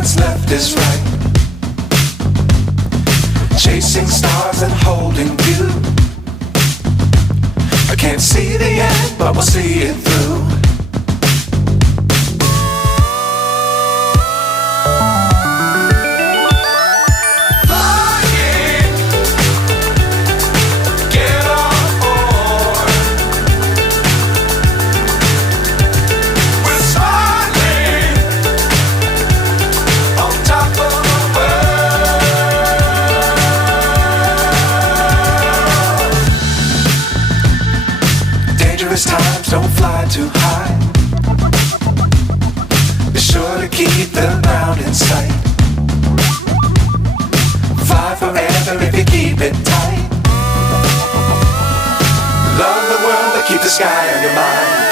what's left is right. Chasing stars and holding you. I can't see the end, but we'll see it through. Times don't fly too high. Be sure to keep the ground in sight. Fly forever if you keep it tight. Love the world but keep the sky on your mind.